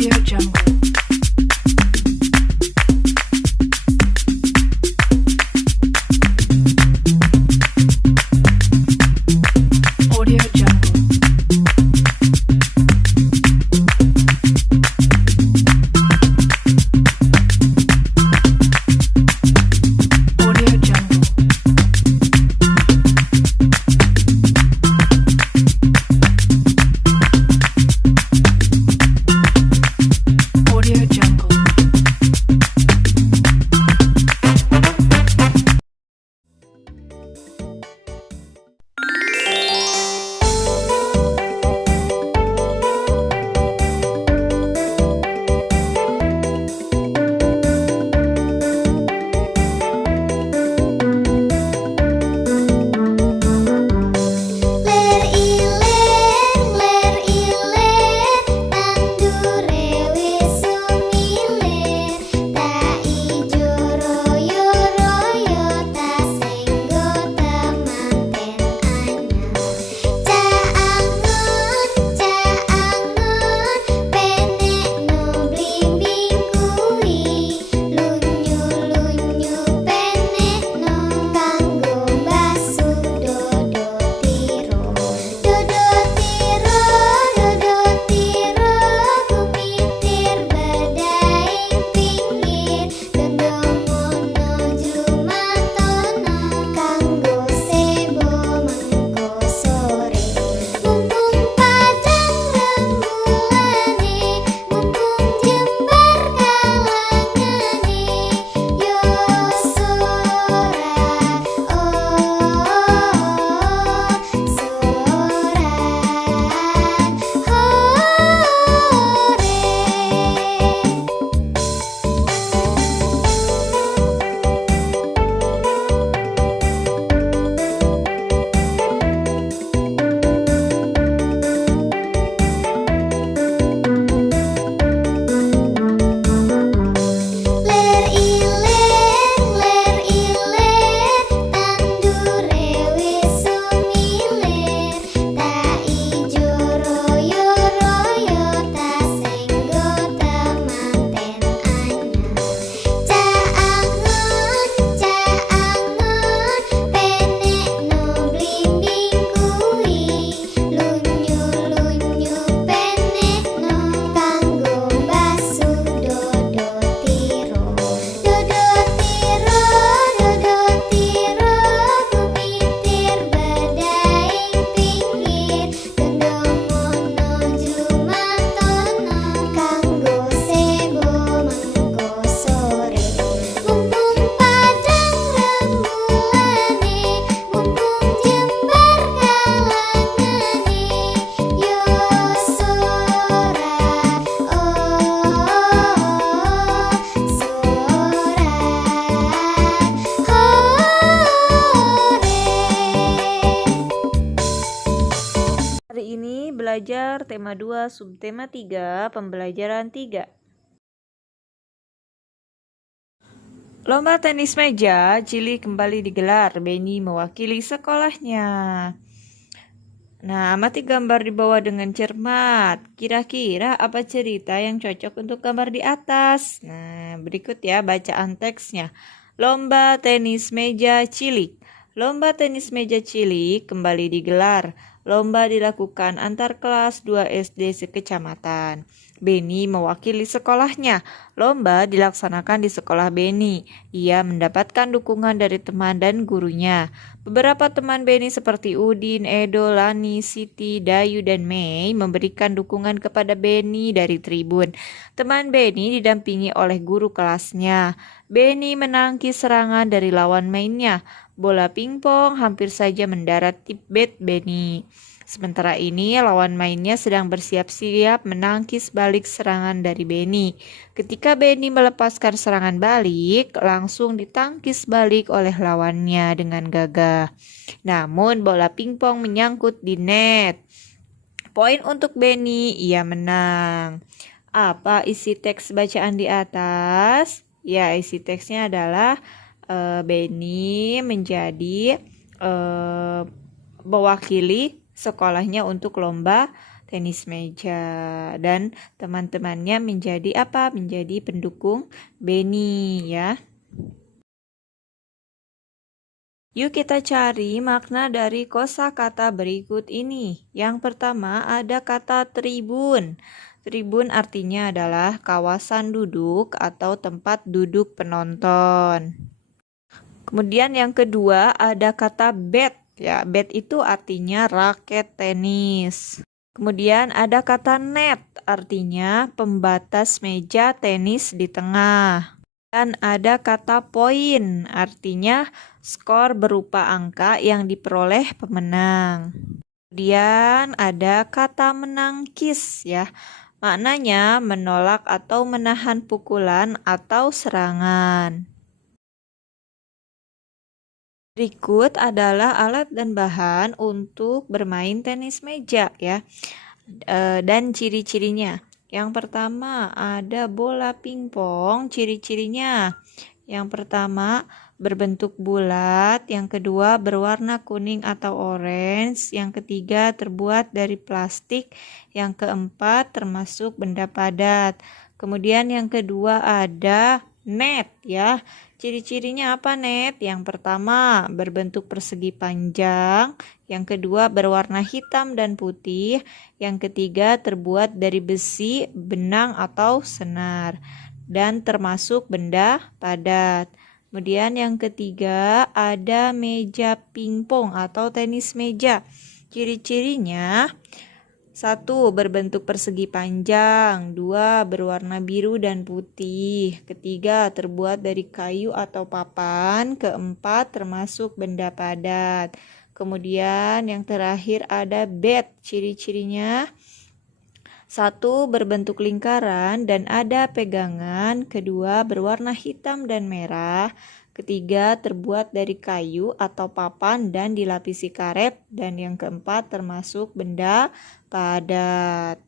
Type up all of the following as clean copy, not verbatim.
Audio Jungle. Audio Jungle. Audio Jungle. Audio Jungle. Ler iler tandure wis sumilir tak ijo royo royo tak senggo temanten anyar caangon penek no blimbing kuwi lunyu lunyu penek no kanggo mbasuh dodo tiro kumitir badaing pinggir gendomono jumatono kanggo sebo mengko sore mumpung padang remulane mumpung jembar kalangane yo sorak Ler iler tandure wis sumilir tak ijo royo royo tak senggo temanten anyar caangon penek no blimbing kuwi lunyu lunyu penek no kanggo mbasuh dodo tiro kumitir badaing pinggir gendomono jumatono kanggo sebo mengko sore mumpung padang remulane mumpung jembar kalangane yo sorak Hari ini belajar tema 2 subtema 3 pembelajaran 3. Lomba tenis meja cilik kembali digelar. Beni mewakili sekolahnya. Nah, amati gambar di bawah dengan cermat. Kira-kira apa cerita yang cocok untuk gambar di atas? Nah, berikut ya bacaan teksnya. Lomba tenis meja cilik. Lomba tenis meja cilik kembali digelar. Lomba dilakukan antar kelas 2 SD sekecamatan. Beni mewakili sekolahnya. Lomba dilaksanakan di sekolah Beni. Ia mendapatkan dukungan dari teman dan gurunya. Beberapa teman Beni seperti Udin, Edo, Lani, Siti, Dayu, dan Mei memberikan dukungan kepada Beni dari tribun. Teman Beni didampingi oleh guru kelasnya. Beni menangkis serangan dari lawan mainnya. Bola pingpong hampir saja mendarat di bat Beni. Sementara ini lawan mainnya sedang bersiap-siap menangkis balik serangan dari Beni. Ketika Beni melepaskan serangan balik, langsung ditangkis balik oleh lawannya dengan gagah. Namun bola pingpong menyangkut di net. Poin untuk Beni, ia menang. Apa isi teks bacaan di atas? Ya, isi teksnya adalah Beni menjadi mewakili sekolahnya untuk lomba tenis meja. Dan teman-temannya menjadi apa? Menjadi pendukung Benny ya. Yuk kita cari makna dari kosakata berikut ini. Yang pertama ada kata tribun. Tribun artinya adalah kawasan duduk atau tempat duduk penonton. Kemudian yang kedua ada kata bat. Ya, bat itu artinya raket tenis. Kemudian ada kata net, artinya pembatas meja tenis di tengah. Dan ada kata poin, artinya skor berupa angka yang diperoleh pemenang. Kemudian ada kata menangkis ya. Maknanya menolak atau menahan pukulan atau serangan. Berikut adalah alat dan bahan untuk bermain tenis meja ya. Dan ciri-cirinya. Yang pertama ada bola pingpong, ciri-cirinya. Yang pertama berbentuk bulat, yang kedua berwarna kuning atau orange, yang ketiga terbuat dari plastik, yang keempat termasuk benda padat. Kemudian yang kedua ada net ya. Ciri-cirinya apa net? Yang pertama berbentuk persegi panjang, yang kedua berwarna hitam dan putih, yang ketiga terbuat dari besi, benang atau senar, dan termasuk benda padat. Kemudian yang ketiga ada meja pingpong atau tenis meja. Ciri-cirinya 1. Berbentuk persegi panjang. 2. Berwarna biru dan putih. Ketiga, terbuat dari kayu atau papan. Keempat, termasuk benda padat. Kemudian yang terakhir ada bat. Ciri-cirinya 1. Berbentuk lingkaran dan ada pegangan. Kedua, berwarna hitam dan merah. Ketiga, terbuat dari kayu atau papan dan dilapisi karet. Dan yang keempat, termasuk benda padat.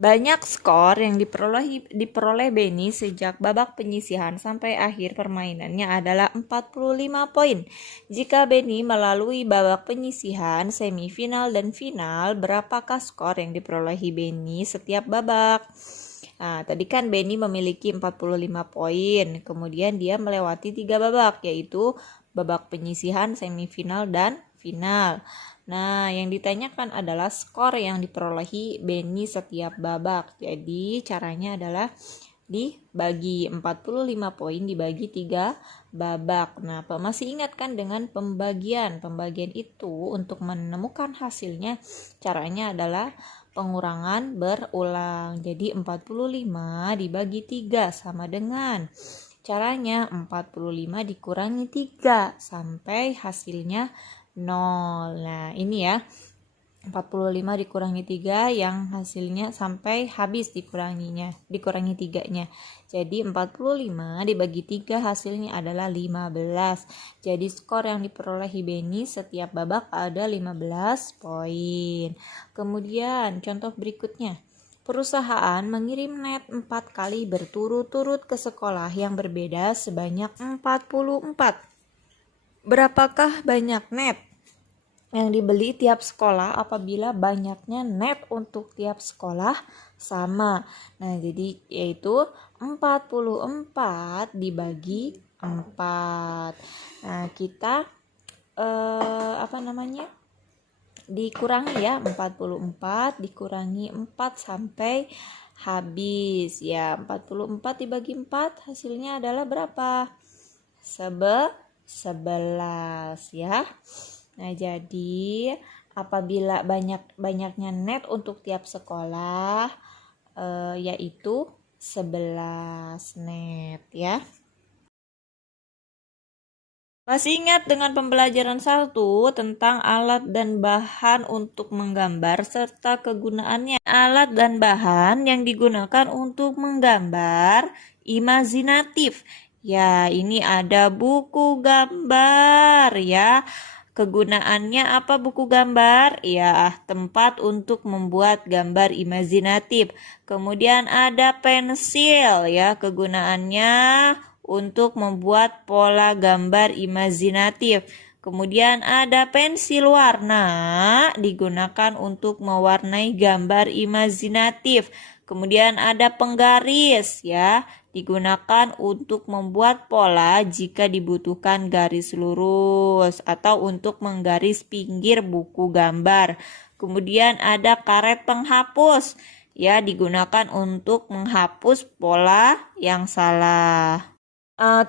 Banyak skor yang diperoleh Benny sejak babak penyisihan sampai akhir permainannya adalah 45 poin. Jika Benny melalui babak penyisihan, semifinal dan final, berapakah skor yang diperolehi Benny setiap babak? Nah, tadi kan Benny memiliki 45 poin, kemudian dia melewati 3 babak, yaitu babak penyisihan, semifinal, dan final. Nah, yang ditanyakan adalah skor yang diperolehi Benny setiap babak. Jadi, caranya adalah dibagi 45 poin dibagi 3 babak. Nah, masih ingat kan dengan pembagian? Pembagian itu untuk menemukan hasilnya, caranya adalah pengurangan berulang. Jadi 45 dibagi 3 sama dengan, caranya 45 dikurangi 3 sampai hasilnya 0. Nah ini ya, 45 dikurangi 3 yang hasilnya sampai habis dikurangi 3-nya. Jadi 45 dibagi 3 hasilnya adalah 15. Jadi skor yang diperolehi Benny setiap babak ada 15 poin. Kemudian contoh berikutnya. Perusahaan mengirim net 4 kali berturut-turut ke sekolah yang berbeda sebanyak 44. Berapakah banyak net yang dibeli tiap sekolah apabila banyaknya net untuk tiap sekolah sama? Nah, jadi yaitu 44 dibagi 4. Nah, kita dikurangi ya, 44 dikurangi 4 sampai habis ya. 44 dibagi 4 hasilnya adalah berapa? 11 ya. Nah, jadi apabila banyaknya net untuk tiap sekolah yaitu 11 net ya. Masih ingat dengan pembelajaran 1 tentang alat dan bahan untuk menggambar serta kegunaannya. Alat dan bahan yang digunakan untuk menggambar imajinatif. Ya, ini ada buku gambar ya. Kegunaannya apa buku gambar? Ya, tempat untuk membuat gambar imajinatif. Kemudian ada pensil ya, kegunaannya untuk membuat pola gambar imajinatif. Kemudian ada pensil warna digunakan untuk mewarnai gambar imajinatif. Kemudian ada penggaris ya, digunakan untuk membuat pola jika dibutuhkan garis lurus atau untuk menggaris pinggir buku gambar. Kemudian ada karet penghapus ya, digunakan untuk menghapus pola yang salah.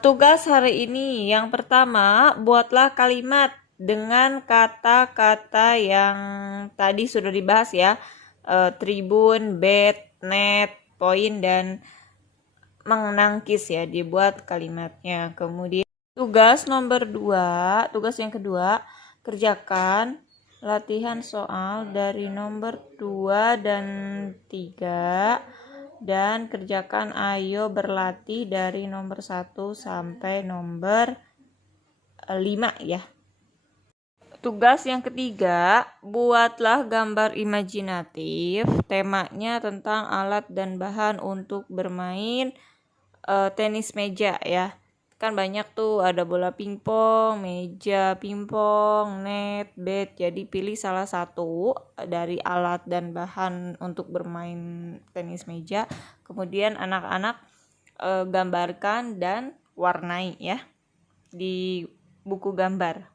Tugas hari ini yang pertama, buatlah kalimat dengan kata-kata yang tadi sudah dibahas ya, tribun, bet, net, poin, dan menangkis ya, dibuat kalimatnya. Kemudian tugas nomor 2, tugas yang kedua, kerjakan latihan soal dari nomor 2 dan 3 dan kerjakan ayo berlatih dari nomor 1 sampai nomor 5 ya. Tugas yang ketiga, buatlah gambar imajinatif. Temanya tentang alat dan bahan untuk bermain tenis meja ya. Kan banyak tuh, ada bola pingpong, meja pingpong, net, bat. Jadi pilih salah satu dari alat dan bahan untuk bermain tenis meja. Kemudian anak-anak gambarkan dan warnai ya di buku gambar.